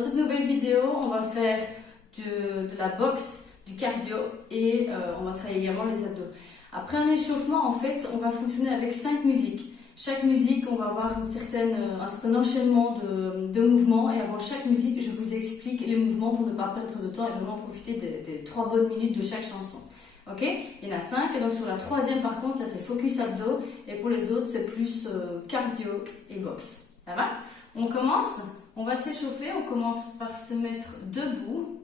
cette nouvelle vidéo, on va faire de la boxe, du cardio et on va travailler également les abdos. Après un échauffement, en fait, on va fonctionner avec 5 musiques. Chaque musique, on va avoir un certain enchaînement de mouvements et avant chaque musique, je vous explique les mouvements pour ne pas perdre de temps et vraiment profiter des 3 bonnes minutes de chaque chanson. Ok? Il y en a 5 et donc sur la troisième par contre, là c'est focus abdos et pour les autres c'est plus cardio et boxe. Ça va? On commence, on va s'échauffer, on commence par se mettre debout.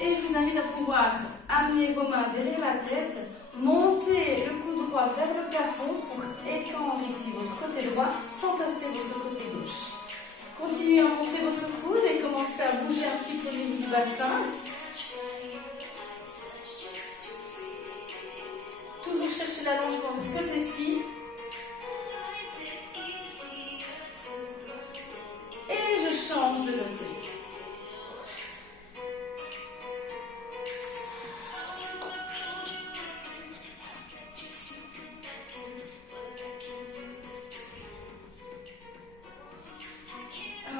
Et je vous invite à pouvoir amener vos mains derrière la tête, monter le cou droit vers le plafond pour étendre ici votre côté droit sans tasser votre côté gauche. Continuez à monter votre coude et commencez à bouger un petit peu au niveau du bassin. Toujours chercher l'allongement de ce côté-ci. Et je change de côté.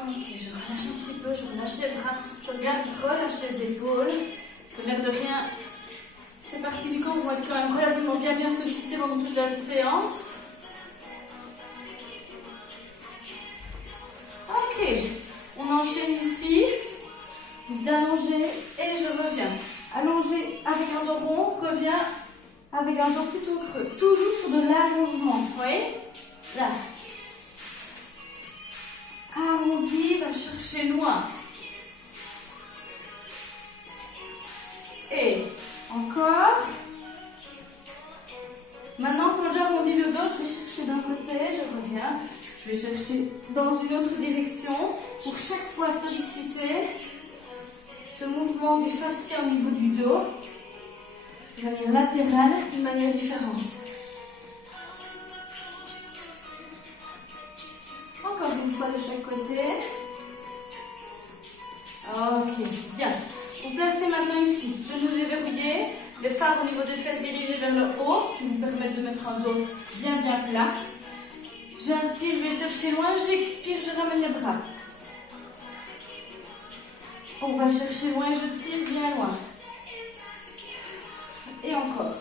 Ok, je relâche un petit peu, je relâche les bras, je relâche les épaules. Parce que l'air de rien, ces parties du corps vont être quand même relativement bien sollicitées pendant toute la séance. Ok, on enchaîne ici. Vous allongez et je reviens. Allongez avec un dos rond, reviens avec un dos plutôt creux. Toujours sur de l'allongement. Vous voyez? Là. Arrondi, va chercher loin. Et encore. Maintenant, quand j'arrondis le dos, je vais chercher d'un côté, je reviens. Je vais chercher dans une autre direction pour chaque fois solliciter ce mouvement du fascia au niveau du dos de manière latérale, d'une manière différente. Encore une fois de chaque côté. Ok, bien. Vous placez maintenant ici, genoux déverrouillés, les phares au niveau des fesses dirigés vers le haut, qui vous permettent de mettre un dos bien plat. J'inspire, je vais chercher loin, j'expire, je ramène les bras. On va chercher loin, je tire bien loin. Et encore.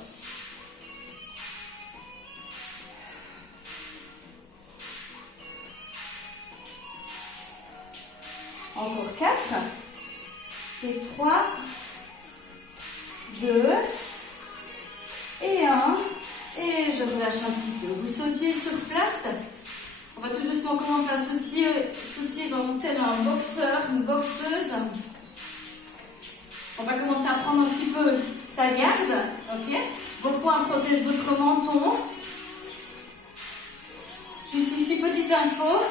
Encore 4. Et 3. 2. Et 1. Et je relâche un petit peu. Vous sautiez sur place. On va tout doucement commencer à sautiller dans tel un boxeur, une boxeuse. On va commencer à prendre un petit peu sa garde. Ok. Vos poings protègent votre menton. Juste ici, petite info.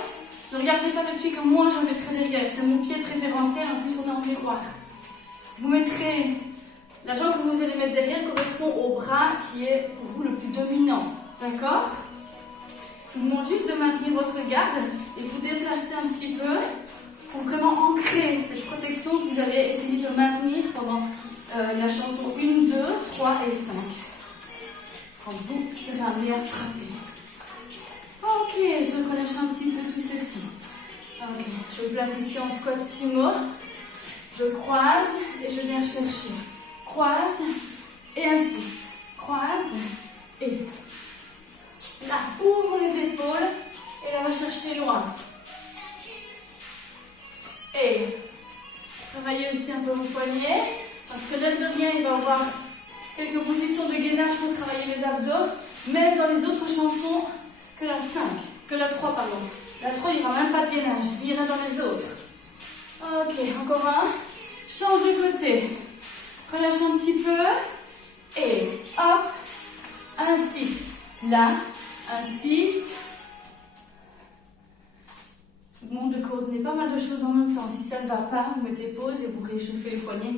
Ne regardez pas le pied que moi je mettrai derrière. C'est mon pied préférentiel. En plus, on est en miroir. Vous mettrez la jambe que vous allez mettre derrière correspond au bras qui est pour vous le plus dominant. D'accord? Je vous demande juste de maintenir votre garde et vous déplacer un petit peu pour vraiment ancrer cette protection que vous allez essayer de maintenir pendant la chanson 1, 2, 3 et 5. Quand vous serez amené à frapper. Ok, je relâche un petit peu tout ceci. Ok, je me place ici en squat sumo. Je croise et je viens chercher. Croise et insiste. Croise et... Là, ouvre les épaules et là, va chercher loin. Et travaillez aussi un peu vos poignets parce que l'air de rien, il va y avoir quelques positions de gainage pour travailler les abdos, même dans les autres chansons que la 5, que la 3, pardon. La 3, il n'y aura même pas de gainage, il y en a dans les autres. Ok, encore un. Change de côté. Relâche un petit peu. Et hop, insiste. Là, insiste. Je vous demande de coordonner pas mal de choses en même temps. Si ça ne va pas, vous mettez pause et vous réchauffez les poignets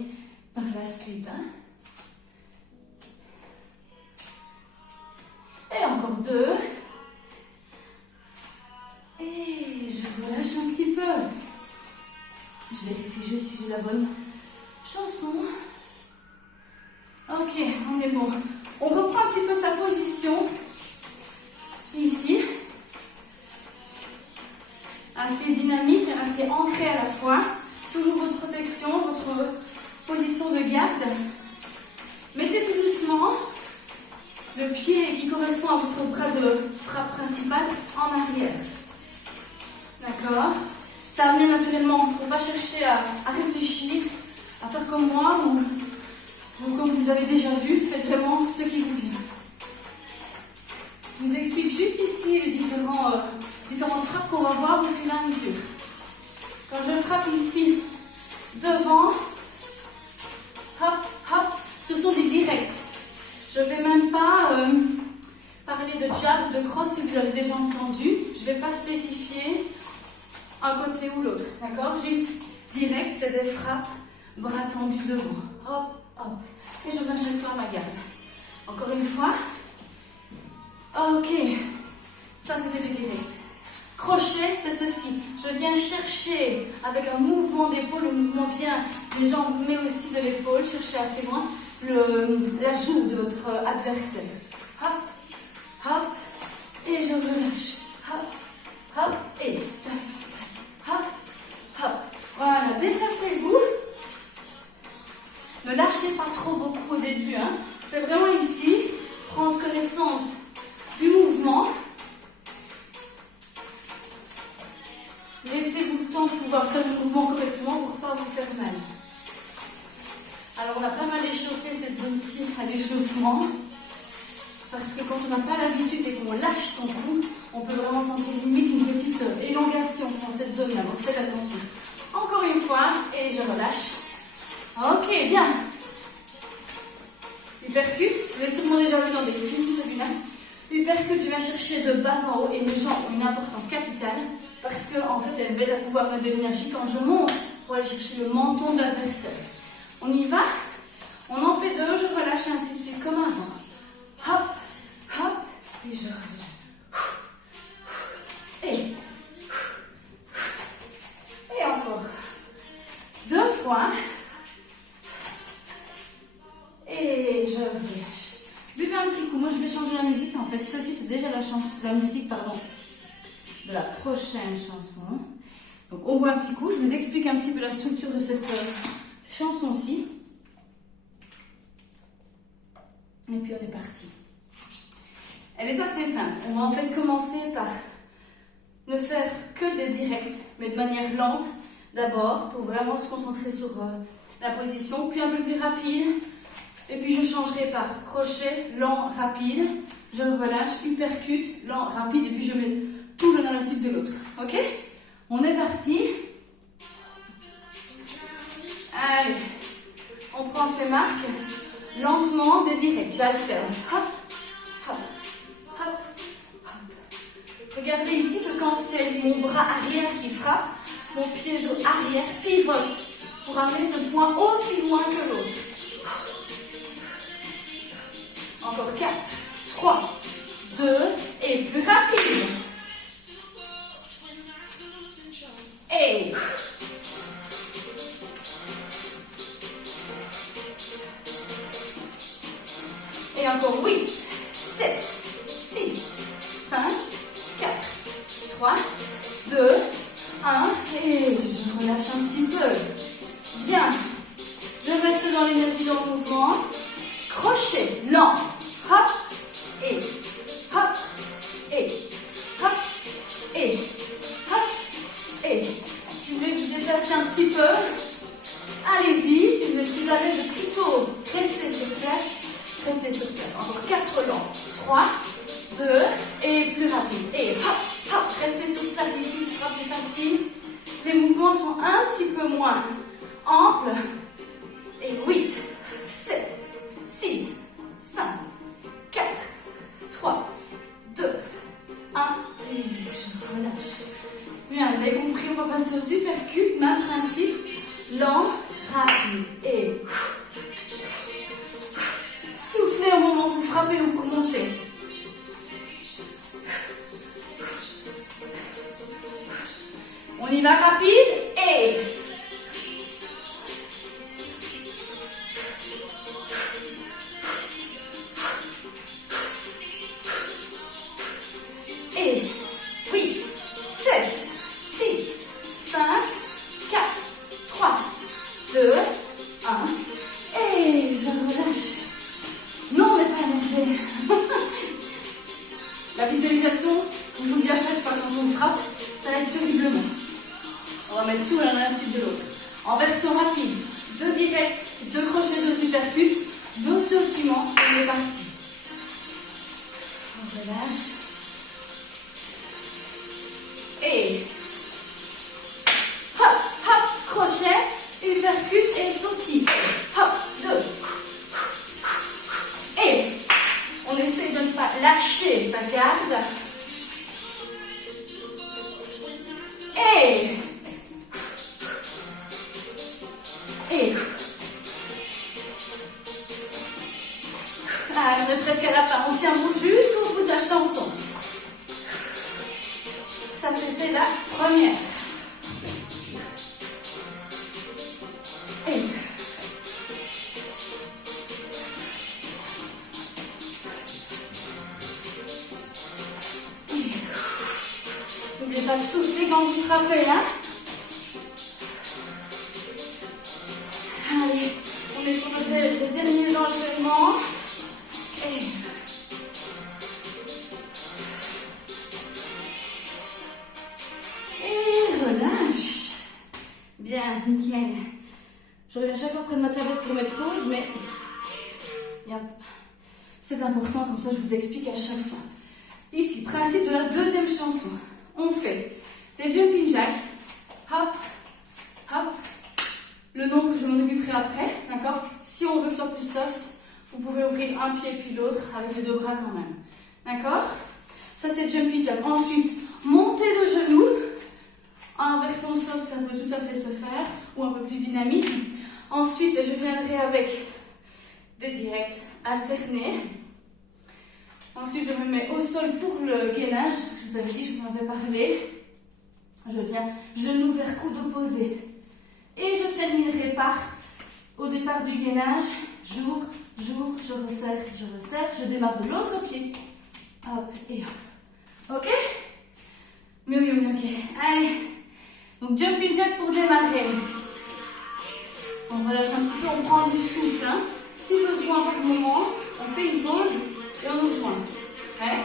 par la suite. Et encore 2. Et je relâche un petit peu. Je vérifie juste si j'ai la bonne chanson. Ok, on est bon. On reprend restez ancré à la fois. Toujours votre protection, votre position de garde. Mettez tout doucement le pied qui correspond à votre bras de frappe principale en arrière. D'accord? Ça vient naturellement, il ne faut pas chercher à réfléchir, à faire comme moi ou comme vous avez déjà vu, faites vraiment ce qui vous vient. Je vous explique juste ici les différentes frappes qu'on va voir au fur et à mesure. Quand je frappe ici, devant, hop, hop, ce sont des directs. Je ne vais même pas parler de jab ou de cross si vous avez déjà entendu. Je ne vais pas spécifier un côté ou l'autre, d'accord? Juste direct, c'est des frappes, bras tendus devant. Hop, hop. Et je viens chaque fois à ma garde. Encore une fois. Ok. Ça, c'était les directs. Crochet, c'est ceci. Je viens chercher avec un mouvement d'épaule. Le mouvement vient des jambes, mais aussi de l'épaule. Chercher assez loin la joue de votre adversaire. Hop, hop. Et je relâche. Hop, hop. Et tac, tac. Hop, hop. Voilà, déplacez-vous. Ne lâchez pas trop beaucoup au début. Hein. C'est vraiment ici, prendre connaissance du mouvement. Laissez-vous le temps de pouvoir faire le mouvement correctement pour ne pas vous faire mal. Alors on a pas mal échauffé cette zone-ci à l'échauffement. Parce que quand on n'a pas l'habitude et qu'on lâche son cou, on peut vraiment sentir limite une petite élongation dans cette zone-là. Donc faites attention. Encore une fois, et je relâche. Ok, bien. Hypercute, vous l'avez sûrement déjà vu dans des films celui-là. Hypercute, je viens chercher de bas en haut et les jambes ont une importance capitale parce qu'en fait, elles m'aident à pouvoir mettre de l'énergie quand je monte pour aller chercher le menton de l'adversaire. On y va, on en fait deux, je relâche et ainsi de suite comme avant. Hop, hop, et je relâche. Et encore. Deux fois. Et je relâche. Buvez un petit coup. Moi, je vais changer la musique. En fait, ceci, c'est déjà la musique de la prochaine chanson. Donc, on boit un petit coup. Je vous explique un petit peu la structure de cette chanson-ci. Et puis, on est parti. Elle est assez simple. On va en fait commencer par ne faire que des directs, mais de manière lente d'abord, pour vraiment se concentrer sur la position. Puis un peu plus rapide. Et puis je changerai par crochet, lent, rapide. Je relâche, hypercute, lent, rapide. Et puis je mets tout l'un dans la suite de l'autre. Ok? On est parti. Allez. On prend ses marques. Lentement, des directs. J'alterne. Hop, hop, hop, hop. Regardez ici que quand c'est mon bras arrière qui frappe, mon pied arrière pivote pour amener ce point aussi loin que l'autre. Encore 4, 3, 2, et plus rapide. Et encore 8, 7, 6, 5, 4, 3, 2, 1. Et je relâche un petit peu. Bien. Je reste dans l'énergie, dans le mouvement. Crochet, lent. Hop, et hop, et hop, et hop, et. Si vous voulez vous déplacer un petit peu, allez-y. Si vous êtes plus à l'aise, plutôt restez sur place. Restez sur place. Encore 4 lents. 3, 2, et plus rapide. Et hop, hop, restez sur place ici, ce sera plus facile. Les mouvements sont un petit peu moins amples. Et 8, 7, 6, 5, 4, 3, 2, 1. Et je relâche. Bien, vous avez compris, on va passer au supercut. Même principe. Lent, rapide. Et soufflez au moment où vous frappez ou vous remontez. On y va rapide et et 8, 7, 6, 5, La visualisation, je vous le dis à chaque fois quand on frappe, ça aide terriblement. On va mettre tout l'un à la suite de l'autre. En version rapide, 2 directs, 2 crochets, 2 supercuts, 2 sautillements, on est parti. On relâche. Et hop, hop, crochet, uppercut et sautille. Hop, 2. Et on essaie de ne pas lâcher sa garde. Et ah, on est presque à la fin. On tient bon jusqu'au bout de la chanson. Ça, c'était la première. Et n'oubliez pas de souffler quand vous frappez, hein. Allez, on est sur le dernier enchaînement. Et relâche. Bien, nickel. Je reviens chaque fois près de ma tablette pour mettre pause, mais c'est important, comme ça je vous explique à chaque fois. Ici, principe de la deuxième chanson. On fait des jumping jacks, hop, hop, le nom que je m'en occuperai après, d'accord? Si on veut que ce soit plus soft, vous pouvez ouvrir un pied puis l'autre avec les 2 bras quand même, d'accord? Ça c'est jumping jack. Ensuite, montée de genoux, en version soft ça peut tout à fait se faire, ou un peu plus dynamique. Ensuite, je viendrai avec des directs alternés. Ensuite, je me mets au sol pour le gainage. Je vous avais dit, je vous en avais parlé. Je viens genou vers coude opposé. Et je terminerai par, au départ du gainage, j'ouvre, je resserre, je démarre de l'autre pied. Hop et hop. Ok? Mais oui, ok. Allez. Donc, jumping jack pour démarrer. On relâche un petit peu, on prend du souffle. Hein. Si besoin par moment, on fait une pause. Et on nous joint. Okay.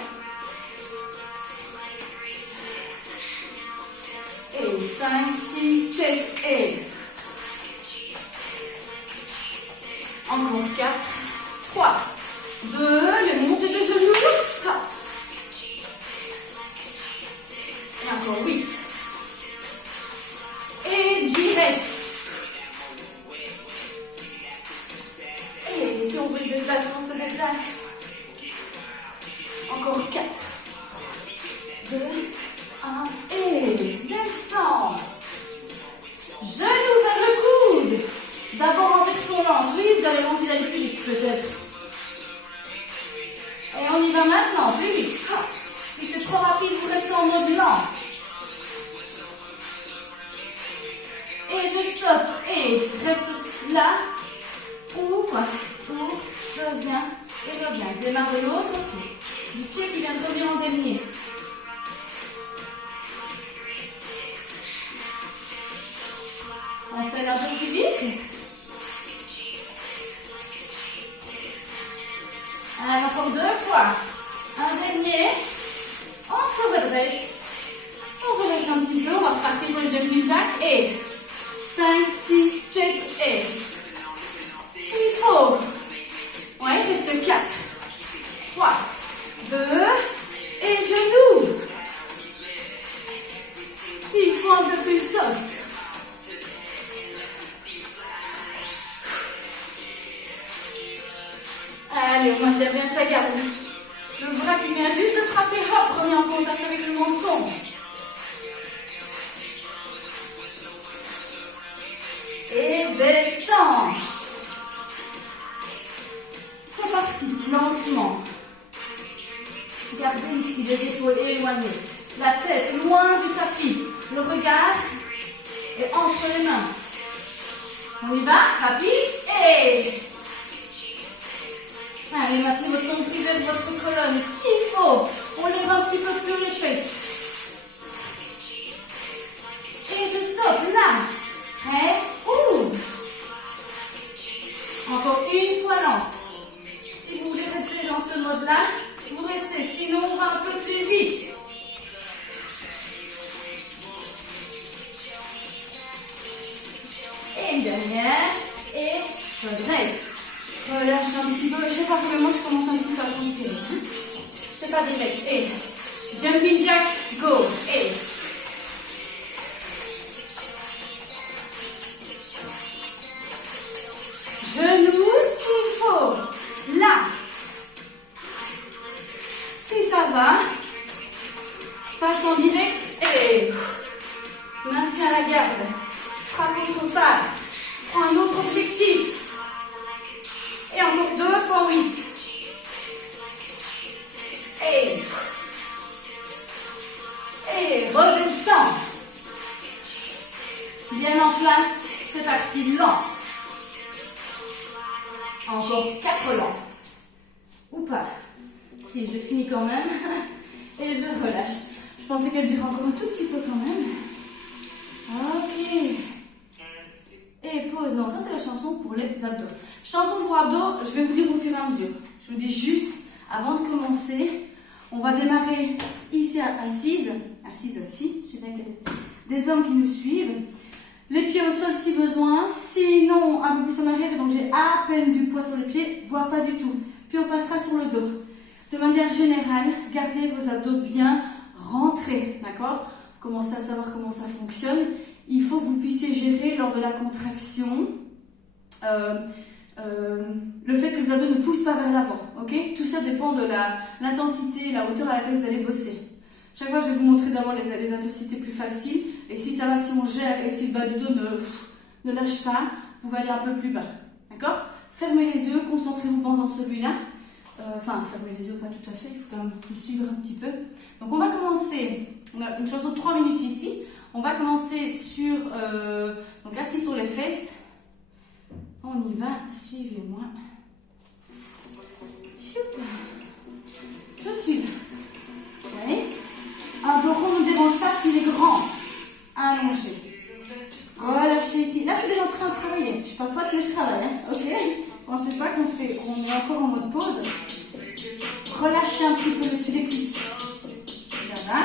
Et 5, 6, 7, et. Encore 4, 3, 2, les montées de genoux. Hop. Et encore 8. Et direct. Et si on veut se déplacer, on se déplace. Encore 4, 2, 1, et descend. Genou vers le coude. D'abord en version lente. Oui, vous avez envie d'aller plus vite peut-être. Et on y va maintenant, plus vite. Si c'est trop rapide, vous restez en mode lent. Et je stoppe. Et reste là. Ouvre, reviens et reviens. Démarre de l'autre pied. Du pied qui vient de revenir en dernier. On s'aide un peu plus vite. Allez, encore 2 fois. Un dernier. On se redresse. On relâche un petit peu. On va repartir pour le jumping jack. Et 5, 6, 7 et. S'il faut. Ouais, il reste 4, 3, 2 et genoux. S'il faut un peu plus soft. Allez, on maintient bien sa garde. Le bras qui vient juste de frapper, hop, remis en contact avec le menton. Et descend. C'est parti, lentement. Gardez ici les épaules éloignées. La tête loin du tapis. Le regard est entre les mains. On y va, rapide, et... Allez, maintenez votre nombril vers votre colonne. S'il faut, on lève un petit peu plus les fesses. Et je stoppe là. Prêt? Ouvre. Encore une fois lente. Si vous voulez rester dans ce mode-là, vous restez. Sinon, on va un peu pas direct. Et jumping jack, go. Et genoux s'il faut. Là. Si ça va, passe en direct et maintiens la garde. Frappe contre passe. Prends un autre objectif. Et encore 2 fois 8. Et redescends. Bien en place. C'est parti. Lent. Encore 4 lents. Ou pas. Si, je finis quand même. Et je relâche. Je pensais qu'elle durait encore un tout petit peu quand même. Ok. Et pause. Non, ça c'est la chanson pour les abdos. Chanson pour abdos, je vais vous dire au fur et à mesure. Je vous dis juste, avant de commencer, on va démarrer ici assise. Assise, assis. Je sais bien qu'il y a des hommes qui nous suivent. Les pieds au sol si besoin. Sinon, un peu plus en arrière. Donc j'ai à peine du poids sur les pieds, voire pas du tout. Puis on passera sur le dos. De manière générale, gardez vos abdos bien rentrés. D'accord? Vous commencez à savoir comment ça fonctionne. Il faut que vous puissiez gérer lors de la contraction le fait que les abdos ne poussent pas vers l'avant. Okay? Tout ça dépend de l'intensité, la hauteur à laquelle vous allez bosser. Chaque fois, je vais vous montrer d'abord les intensités plus faciles. Et si ça va, si on gère et si le bas du dos ne lâche pas, vous allez aller un peu plus bas. D'accord? Fermez les yeux, concentrez-vous pendant celui-là. Enfin, fermez les yeux, pas tout à fait, il faut quand même me suivre un petit peu. Donc on va commencer, on a une chanson de 3 minutes ici. On va commencer sur, donc assis sur les fesses. On y va, suivez-moi. Je suis. Okay. Un dos rond ne dérange pas s'il est grand. Allongé. Relâchez ici. Là, je suis déjà en train de travailler. Je ne parle pas que je travaille. Hein. Ok. Pensez pas qu'on est encore en mode pause. Relâchez un petit peu le dessus des cuisses. Voilà.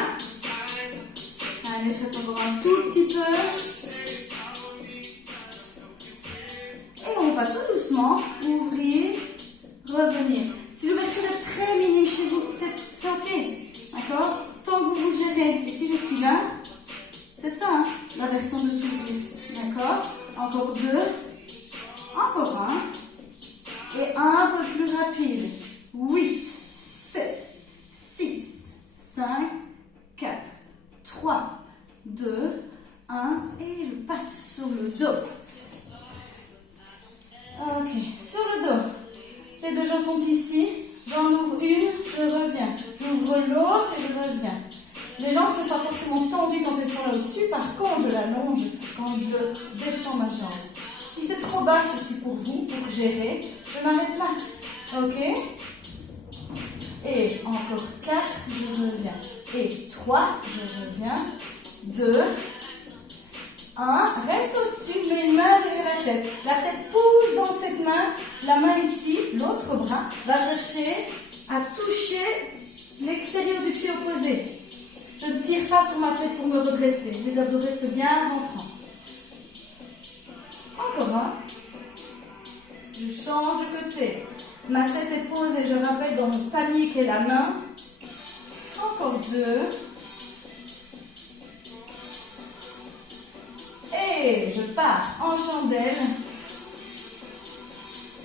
Allez, je reste encore un tout petit peu. Et on va tout doucement ouvrir, revenir. Si l'ouverture est très minime chez vous, c'est ok. D'accord? Tant que vous vous gérez. Et si je suis là, c'est ça, hein, la version de s'ouvrir. D'accord? Encore 2. Encore 1. Et un peu plus rapide. 8, 7, 6, 5, 4, 3, 2, 1. Et je passe sur le dos. Ok, sur le dos. Les deux jambes sont ici. J'en ouvre une, je reviens. J'ouvre l'autre et je reviens. Les jambes ne sont pas forcément tendues quand elles sont là au-dessus. Par contre, je l'allonge quand je descends ma jambe. Si c'est trop basse aussi pour vous, pour gérer, je m'arrête là. Ok? Et encore 4, je reviens. Et 3, je reviens. 2, 1, reste au-dessus, mets une main derrière la tête. La tête pousse dans cette main, la main ici, l'autre bras va chercher à toucher l'extérieur du pied opposé. Je ne tire pas sur ma tête pour me redresser. Les abdos restent bien rentrants. Encore un. Je change de côté. Ma tête est posée, je rappelle, dans mon panier qui est la main. Encore 2. Et je pars en chandelle.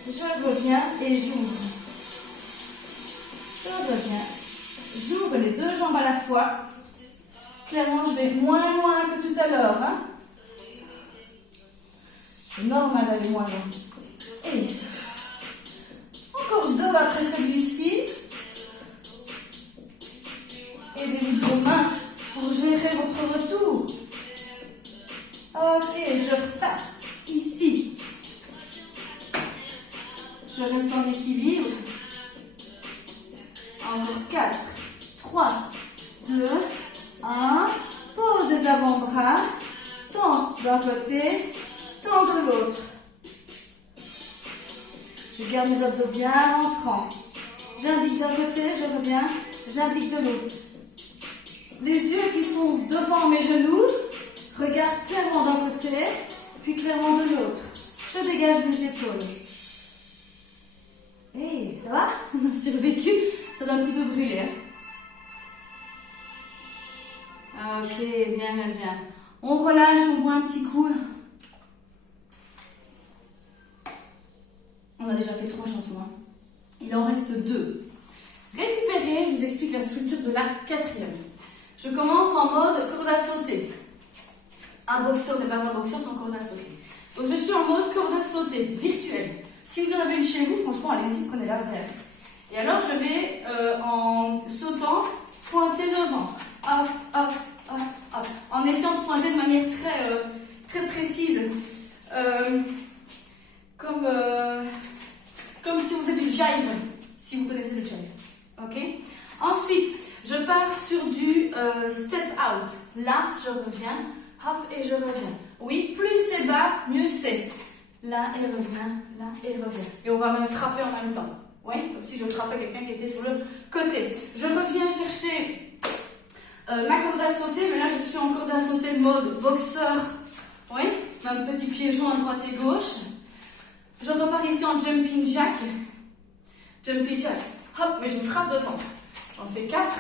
Je reviens et j'ouvre. Je reviens. J'ouvre les deux jambes à la fois. Clairement, je vais moins loin que tout à l'heure. Hein. C'est normal d'aller moins loin. Et encore 2 après celui-ci. Aidez-vous de vos mains pour gérer votre retour. Ok, je repasse ici. Je reste en équilibre. Encore 4, 3, 2, 1. Pose les avant-bras. Tends d'un côté, tends de l'autre. Je garde mes abdos bien rentrants. J'indique d'un côté, je reviens. J'indique de l'autre. Les yeux qui sont devant mes genoux, regarde clairement d'un côté, puis clairement de l'autre. Je dégage mes épaules. Hey, ça va? On a survécu. Ça doit un petit peu brûler. Hein? Ok, bien, bien, bien. On relâche, on boit un petit coup. On a déjà fait 3 chansons. Hein. Il en reste 2. Récupérez, je vous explique la structure de la 4e. Je commence en mode corde à sauter. Un boxeur n'est pas un boxeur sans corde à sauter. Donc je suis en mode corde à sauter virtuelle. Si vous en avez une chez vous, franchement, allez-y, prenez-la bref. Et alors je vais en sautant pointer devant. Hop, hop, hop, hop. En essayant de pointer de manière très précise. Comme si vous faisiez du jive. Si vous connaissez le jive. Ok. Ensuite, je pars sur du step out. Là, je reviens. Hop, et je reviens. Oui, plus c'est bas, mieux c'est. Là et revient, là et revient. Et on va même frapper en même temps. Oui, comme si je frappais quelqu'un qui était sur le côté. Je reviens chercher ma corde à sauter, mais là je suis en corde à sauter de mode boxeur. Oui, un petit pied joint à droite et gauche. Je repars ici en jumping jack. Jumping jack. Hop, mais je frappe devant. J'en fais 4.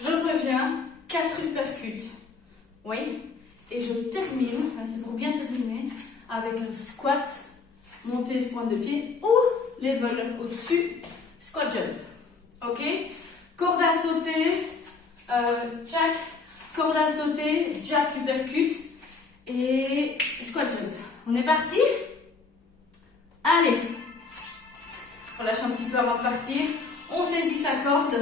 Je reviens. 4 uppercuts. Oui. Et je termine, c'est pour bien terminer, avec un squat, montée, pointe de pied, ou level au-dessus, squat jump. Ok. Corde à sauter, jack, corde à sauter, jack, uppercut, et squat jump. On est parti? Allez. On relâche un petit peu avant de partir. On saisit sa corde.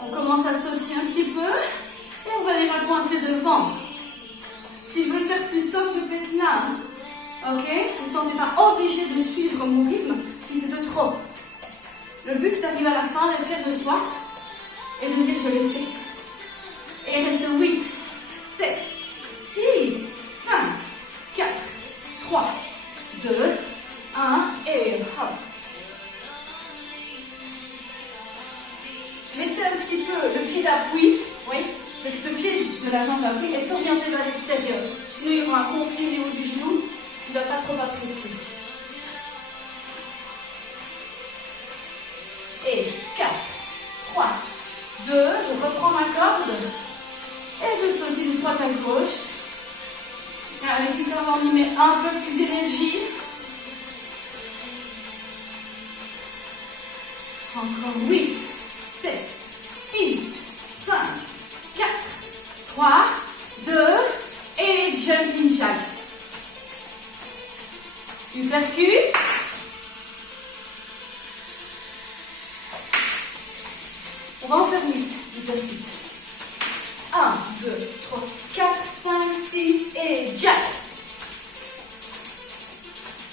On commence à sauter un petit peu et on va déjà pointer devant. Si je veux le faire plus soft, je peux être là. Ok? Vous ne sentez pas obligé de suivre mon rythme si c'est de trop. Le but c'est d'arriver à la fin, de le faire de soi et de dire je l'ai fait. Et il reste 8, 7, 6, 5, 4, 3, 2, 1 et hop. Mettez un petit peu le pied d'appui, oui, le pied de la jambe d'appui est orienté vers l'extérieur. Sinon, il y aura un conflit au niveau du genou qui ne va pas trop apprécier. Et 4, 3, 2, je reprends ma corde et je saute de droite à gauche. Allez, si ça va, on y met un peu plus d'énergie. Encore 8, 7, 6, 5, 4, 3, 2 et jumping jack. Uppercut. On va en faire 8 uppercut. 1, 2, 3, 4, 5, 6 et jack.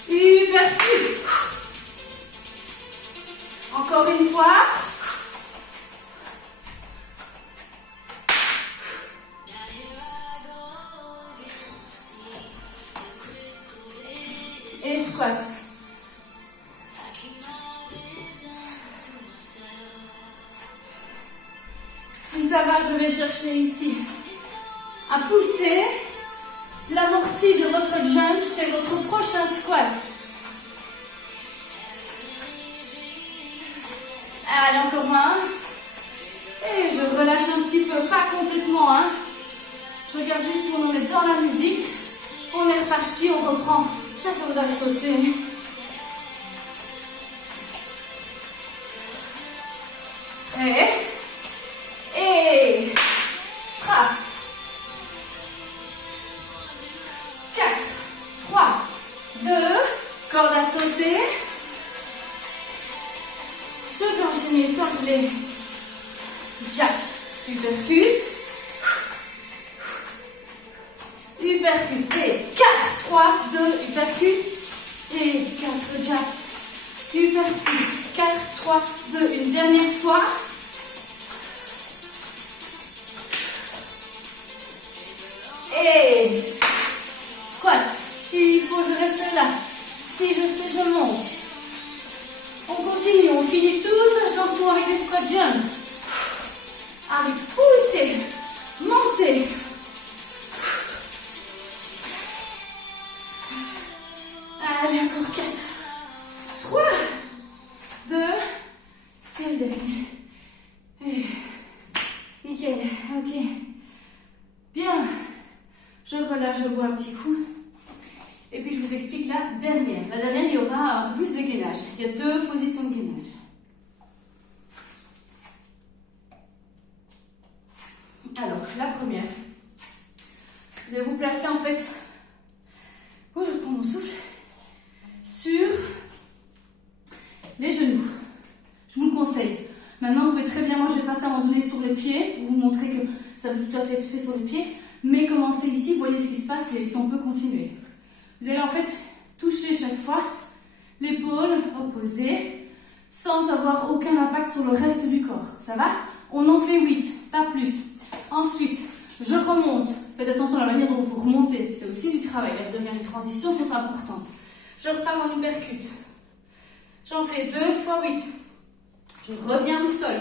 Uppercut. Encore une fois. Et squat. Si ça va, je vais chercher ici à pousser l'amorti de votre jump, c'est votre prochain squat. Allez, encore un. Et je relâche un petit peu, pas complètement. Hein. Je regarde juste où on est dans la musique. On est reparti, on reprend sa corde à sauter. Prêt? Et frappe. 4, 3, 2, corde à sauter. Je vais enchaîner par les jack, uppercut. Uppercut. Et 4, 3, 2, uppercut. Et 4 jack. Uppercut. 4, 3, 2. Une dernière fois. Et squat. S'il faut, je reste là. Si je sais, je monte. On continue. On finit toute la chanson avec les squat jump. Allez, poussez. Montez. Allez, encore 4, 3, 2, et le dernier. Et nickel. Ok. Bien. Je relâche, je bois un petit coup. Et puis je vous explique la dernière. La dernière, il y aura un peu plus de gainage. Il y a 2 positions de gainage. Alors, la première. Vous allez vous placer en fait, je prends mon souffle, sur les genoux. Je vous le conseille. Maintenant, vous pouvez très bien, moi je vais passer à un moment donné sur les pieds, pour vous montrer que ça peut tout à fait être fait sur les pieds. Mais commencez ici, voyez ce qui se passe et si on peut continuer. Vous allez en fait toucher chaque fois l'épaule opposée sans avoir aucun impact sur le reste du corps. Ça va? On en fait 8, pas plus. Ensuite, je remonte. Faites attention à la manière dont vous remontez. C'est aussi du travail. Les transitions sont importantes. Je repars en uppercut. J'en fais 2 fois 8. Je reviens au sol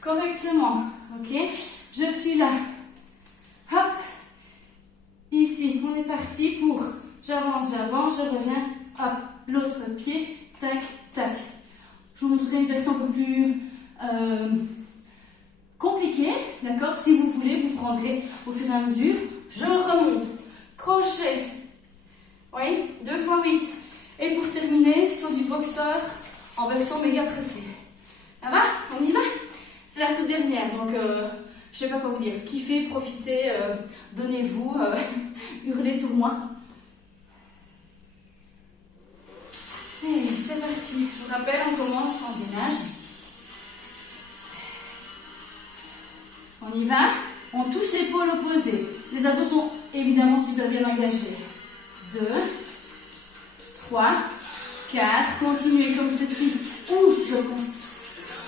correctement. Ok? Je suis là. Hop. Ici, on est parti pour j'avance, je reviens. Hop. L'autre pied. Tac, tac. Je vous montrerai une version un peu plus compliquée. D'accord? Si vous voulez, vous prendrez au fur et à mesure. Je remonte. Crochet. Oui? 2 fois 8. Et pour terminer, sur du boxeur en version méga pressée. Ça va? On y va? C'est la toute dernière. Donc, je ne sais pas quoi vous dire. Kiffez, profitez, donnez-vous, hurlez sur moi. Et c'est parti. Je vous rappelle, on commence en gainage. On y va. On touche l'épaule opposée. Les abdos sont évidemment super bien engagés. 2, 3, 4. Continuez comme ceci. Ou je pense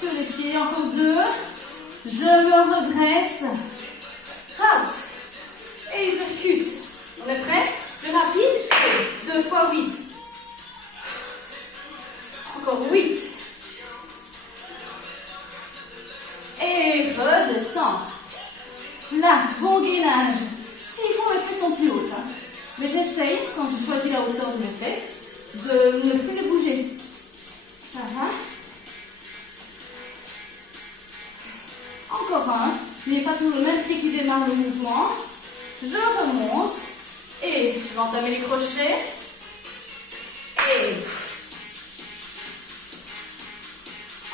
sur les pieds. Encore 2. Je me redresse. Hop. Et uppercut. On est prêt? Plus rapide. 2 fois 8. Encore 8. Et redescends. Là, bon gainage. S'il faut, mes fesses sont plus hautes. Hein. Mais j'essaye, quand je choisis la hauteur de mes fesses, de ne plus les bouger. Encore un. N'ayez pas toujours le même pied qui démarre le mouvement. Je remonte. Et je vais entamer les crochets. Et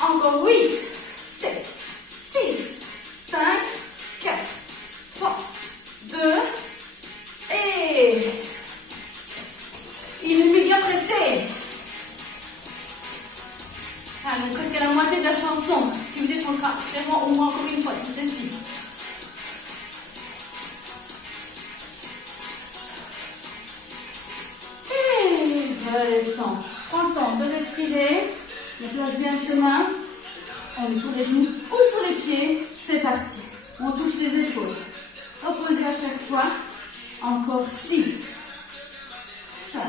encore 8, 7, 6, 5, 4, 3, 2, et il est méga pressé. Ah, donc presque à la moitié de la chanson, ce qui veut dire qu'on fera clairement au moins encore une fois tout ceci. Et redescend. Prends le temps de respirer. On place bien ses mains. On est sur les genoux ou sur les pieds. C'est parti. On touche les épaules. Opposé à chaque fois. Encore 6, 5,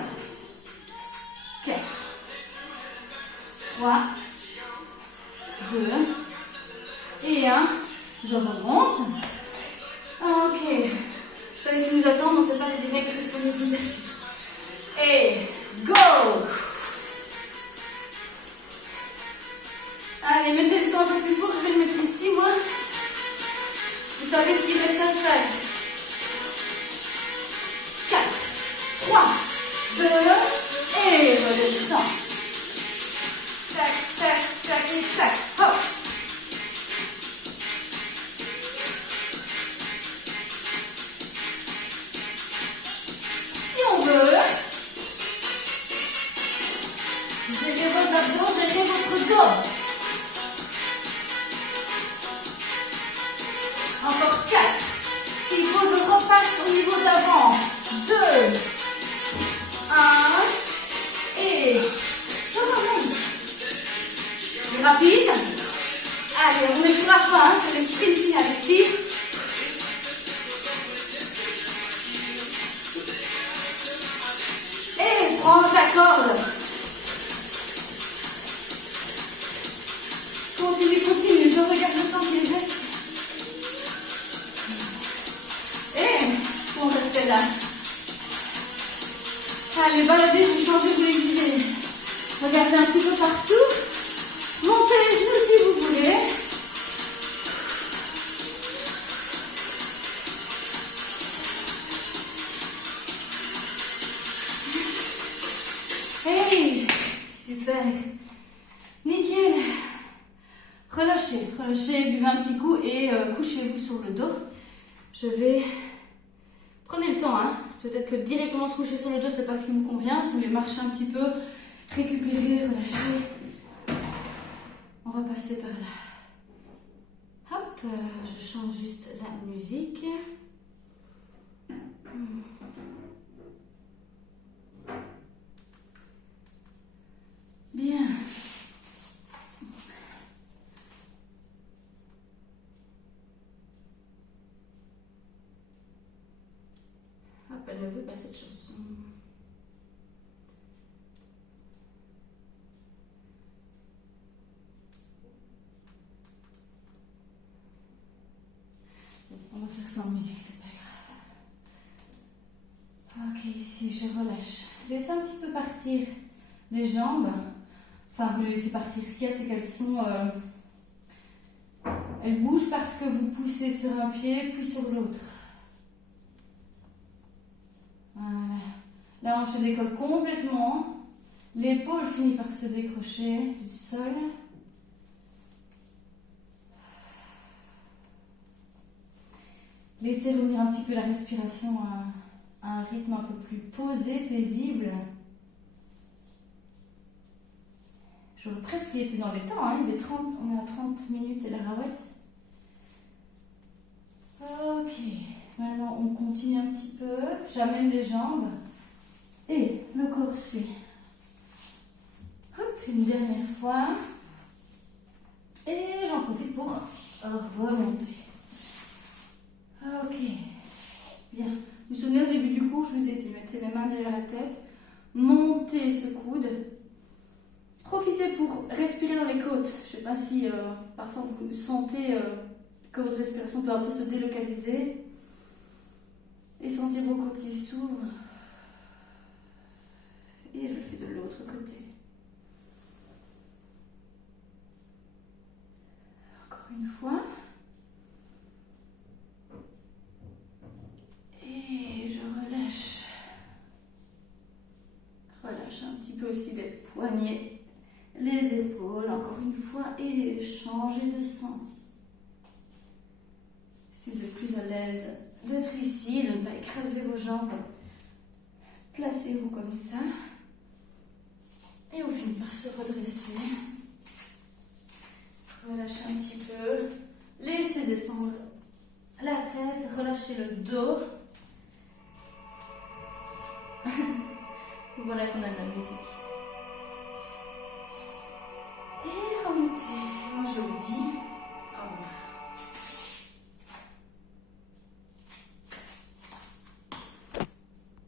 4, 3, 2 et 1. Je remonte. Ok. Vous savez ce qui nous attend, on ne sait pas les directs, ce sont les uppercuts. Et go! Allez, mettez le son un peu plus fort, je vais le mettre ici, moi. Vous savez ce qu'il reste à faire. 4, 3, 2, et redescends. Tac, tac, tac, et tac, hop. Si on veut, gérez vos abdos, gérez votre dos. Encore 4. S'il faut, je repasse au niveau d'avant. 2, 1. Et je remonte. C'est rapide. Allez, on est sur la fin. Hein, c'est le sprint final ici. Et prends ta corde. Continue, continue. Je regarde le temps qu'il reste. On restait là. Allez, baladez, vous changez, vous les idées. Regardez un petit peu partout. Montez les genoux si vous voulez. relâchez, buvez un petit coup et couchez-vous sur le dos. Je vais... Prenez le temps, hein. Peut-être que directement se coucher sur le dos, c'est pas ce qui vous convient. Si vous voulez marcher un petit peu, récupérer, relâcher. On va passer par là. Hop, je change juste la musique. Bien. Hop, elle ne veut pas cette chanson. On va faire ça en musique, c'est pas grave. Ok, ici, je relâche. Laissez un petit peu partir les jambes. Enfin, vous les laissez partir. Ce qu'il y a, c'est qu'elles sont... elles bougent parce que vous poussez sur un pied, puis sur l'autre. Voilà. La hanche se décolle complètement. L'épaule finit par se décrocher du sol. Laissez revenir un petit peu la respiration à un rythme un peu plus posé, paisible. J'aurais presque été dans les temps, hein. Il est 30, on est à 30 minutes et la ravette. Ok, maintenant on continue un petit peu. J'amène les jambes et le corps suit. Hop, une dernière fois. Et j'en profite pour remonter. Ok, bien. Vous vous souvenez au début du cours, je vous ai dit, mettez les mains derrière la tête, montez ce coude. Profitez pour respirer dans les côtes. Je ne sais pas si parfois vous sentez que votre respiration peut un peu se délocaliser. Et sentir vos côtes qui s'ouvrent. Et je le fais de l'autre côté. Encore une fois. Et je relâche. Relâche un petit peu aussi les poignets. Les épaules, encore une fois, et changer de sens. Si vous êtes plus à l'aise d'être ici, de ne pas écraser vos jambes, placez-vous comme ça. Et on finit par se redresser. Relâchez un petit peu. Laissez descendre la tête, relâchez le dos. Voilà qu'on a de la musique. Et remontez. Moi je vous dis